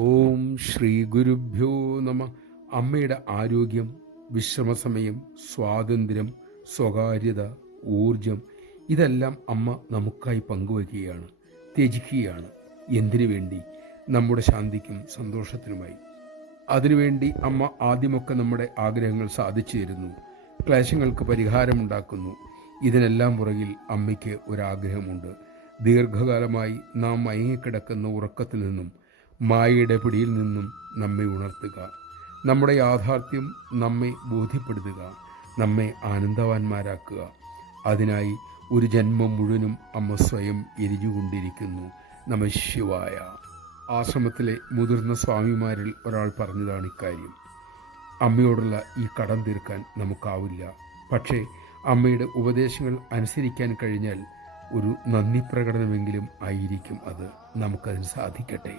ഓം ശ്രീ ഗുരുഭ്യോ നമ. അമ്മയുടെ ആരോഗ്യം, വിശ്രമസമയം, സ്വാതന്ത്ര്യം, സ്വകാര്യത, ഊർജം ഇതെല്ലാം അമ്മ നമുക്കായി പങ്കുവയ്ക്കുകയാണ്, ത്യജിക്കുകയാണ്. എന്തിനു വേണ്ടി? നമ്മുടെ ശാന്തിക്കും സന്തോഷത്തിനുമായി. അതിനുവേണ്ടി അമ്മ ആദ്യമൊക്കെ നമ്മുടെ ആഗ്രഹങ്ങൾ സാധിച്ചു തരുന്നു, ക്ലേശങ്ങൾക്ക് പരിഹാരമുണ്ടാക്കുന്നു. ഇതിനെല്ലാം പുറകിൽ അമ്മയ്ക്ക് ഒരാഗ്രഹമുണ്ട്. ദീർഘകാലമായി നാം മയങ്ങിക്കിടക്കുന്ന ഉറക്കത്തിൽ നിന്നും, മായയുടെ പിടിയിൽ നിന്നും നമ്മെ ഉണർത്തുക, നമ്മുടെ യാഥാർത്ഥ്യം നമ്മെ ബോധ്യപ്പെടുത്തുക, നമ്മെ ആനന്ദവാന്മാരാക്കുക. അതിനായി ഒരു ജന്മം മുഴുവനും അമ്മ സ്വയം എരിഞ്ഞുകൊണ്ടിരിക്കുന്നു. നമഃ ശിവായ. ആശ്രമത്തിലെ മുതിർന്ന സ്വാമിമാരിൽ ഒരാൾ പറഞ്ഞതാണ് ഇക്കാര്യം. അമ്മയോടുള്ള ഈ കടം തീർക്കാൻ നമുക്കാവില്ല, പക്ഷേ അമ്മയുടെ ഉപദേശങ്ങൾ അനുസരിക്കാൻ കഴിഞ്ഞാൽ ഒരു നന്ദി പ്രകടനമെങ്കിലും ആയിരിക്കും അത്. നമുക്കതിന് സാധിക്കട്ടെ.